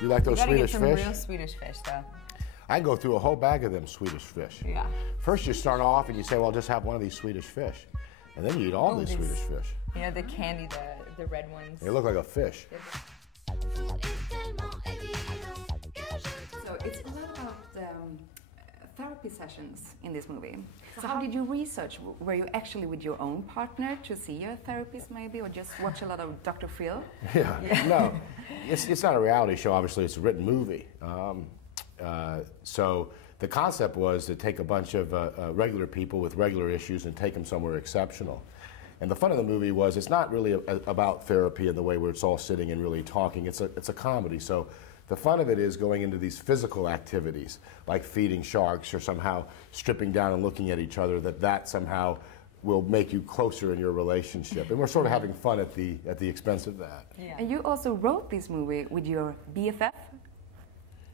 You like those Swedish get fish? some real Swedish fish, though. I go through a whole bag of them Swedish fish. Yeah. First you start off and you say, well, I'll just have one of these Swedish fish. And then you eat all these Swedish fish. You know, the candy, the red ones. They look like a fish. So it's a lot about therapy sessions in this movie. So how did you research? Were you actually with your own partner to see a therapist maybe, or just watch a lot of Dr. Phil? Yeah. No, it's not a reality show, obviously, it's a written movie. So the concept was to take a bunch of regular people with regular issues and take them somewhere exceptional. And the fun of the movie was it's not really about therapy in the way where it's all sitting and really talking. It's a comedy. So the fun of it is going into these physical activities, like feeding sharks or somehow stripping down and looking at each other, that somehow will make you closer in your relationship. And we're sort of having fun at the expense of that. Yeah. And you also wrote this movie with your BFF?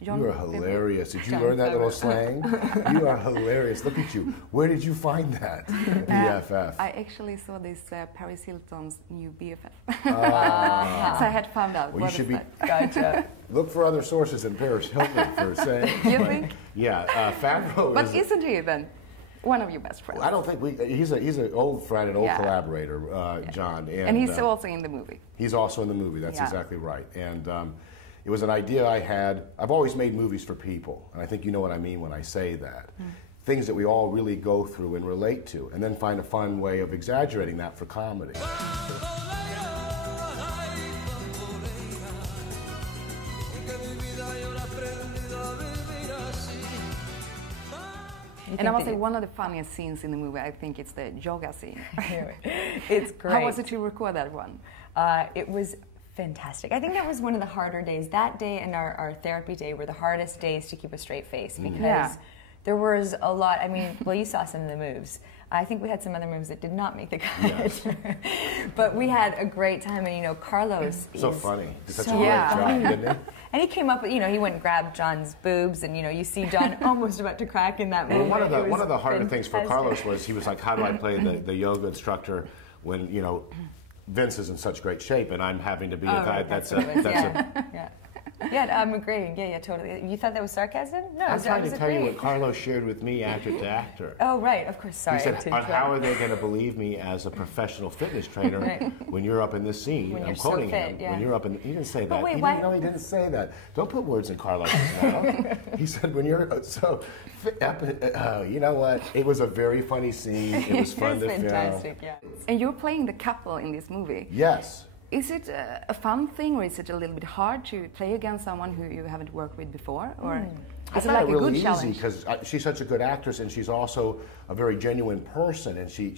John You are hilarious. Did you learn that little slang? You are hilarious. Look at you. Where did you find that? BFF. I actually saw this Paris Hilton's new BFF. So I had found out. Well, you should be. Gotcha. Look for other sources than Paris Hilton for saying. You think? Yeah, Favreau But isn't he then one of your best friends? I don't think he's an old friend, an old collaborator, John. And he's also in the movie. He's also in the movie. That's exactly right. And it was an idea I had. I've always made movies for people, and I think you know what I mean when I say that. Things that we all really go through and relate to, and then find a fun way of exaggerating that for comedy. And I must say, one of the funniest scenes in the movie, I think it's the yoga scene. It's great. How was it to record that one? It was fantastic. I think that was one of the harder days. That day and our therapy day were the hardest days to keep a straight face because there was a lot. I mean, well, you saw some of the moves. I think we had some other moves that did not make the cut. Yes. But we had a great time, and you know, Carlos so funny. Did such a great job, didn't he? And he came up, you know, he went and grabbed John's boobs, and you know, you see John almost about to crack in that movie. Well, one of the harder things for Carlos was he was like, how do I play the yoga instructor when, you know, Vince is in such great shape and I'm having to be a guy. Yeah, I'm agreeing. Yeah, totally. You thought that was sarcasm? No, I'm trying to tell you what Carlos shared with me actor to actor. Oh, right, of course, sorry. He said, how are they going to believe me as a professional fitness trainer when you're up in this scene? When I'm quoting him. When you're up in, he didn't say that. Wait, he didn't say that. Don't put words in Carlos's mouth. He said, when you're so fit, you know what? It was a very funny scene. It was fun to film. Fantastic, yeah. And you're playing the couple in this movie. Yes. Is it a fun thing, or is it a little bit hard to play against someone who you haven't worked with before? Or is it like really a good easy challenge? Because she's such a good actress, and she's also a very genuine person, and she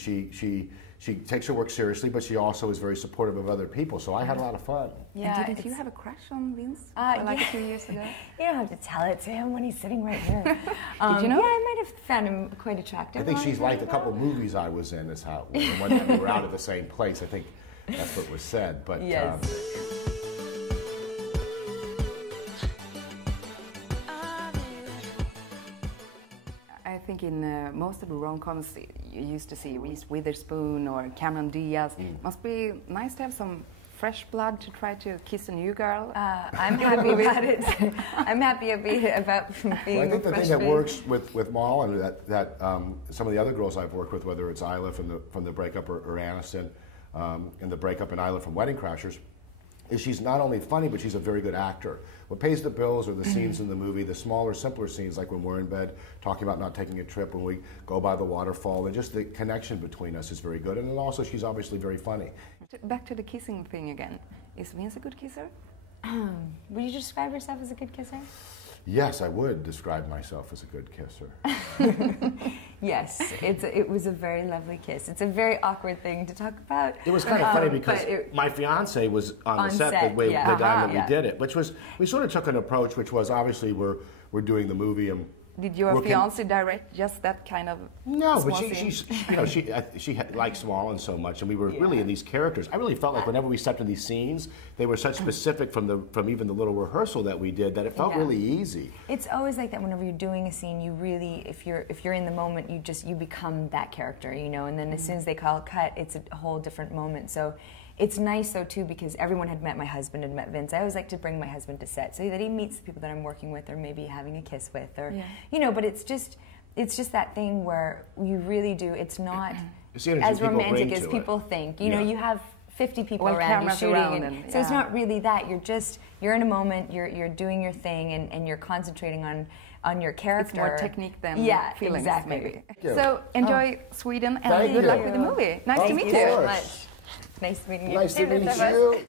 takes her work seriously, but she also is very supportive of other people. So I had a lot of fun. Yeah. And didn't you have a crush on Vince like a few years ago? You don't have to tell it to him when he's sitting right here. Did you know? Yeah, I might have found him quite attractive. I think she's liked a couple movies I was in. Is how when we were out at the same place. I think. That's what was said, but yes. I think in most of the rom-coms you used to see Reese Witherspoon or Cameron Diaz. Must be nice to have some fresh blood to try to kiss a new girl. I'm happy about it. I'm happy about being well, I think the thing that works with Malin, that some of the other girls I've worked with, whether it's Isla from the breakup or Aniston, in the breakup and Isla from Wedding Crashers, is she's not only funny, but she's a very good actor. What pays the bills are the scenes in the movie, the smaller, simpler scenes, like when we're in bed talking about not taking a trip, when we go by the waterfall, and just the connection between us is very good. And then also, she's obviously very funny. Back to the kissing thing again. Is Vince a good kisser? Would you describe yourself as a good kisser? Yes, I would describe myself as a good kisser. Yes, it was a very lovely kiss. It's a very awkward thing to talk about. It was kind of funny because my fiance was on the set the time that we did it, which was, we sort of took an approach which was, obviously we're doing the movie and did your fiance direct just that kind of No, but she likes Malin so much, and we were really in these characters. I really felt like whenever we stepped in these scenes, they were such specific from even the little rehearsal that we did that it felt really easy. It's always like that whenever you're doing a scene. You really, if you're in the moment, you become that character, you know. And then as soon as they call it cut, it's a whole different moment. So It's nice though too because everyone had met my husband and met Vince. I always like to bring my husband to set so that he meets the people that I'm working with or maybe having a kiss with or you know, but it's just that thing where you really do, it's not as romantic as people think. You know, you have 50 people around you shooting and so it's not really that. You're in a moment, you're doing your thing and you're concentrating on your character. It's more technique than feelings, maybe. So enjoy Sweden and good luck with the movie. Nice to meet you. Thank you so much. Nice meeting you. Nice to meet you.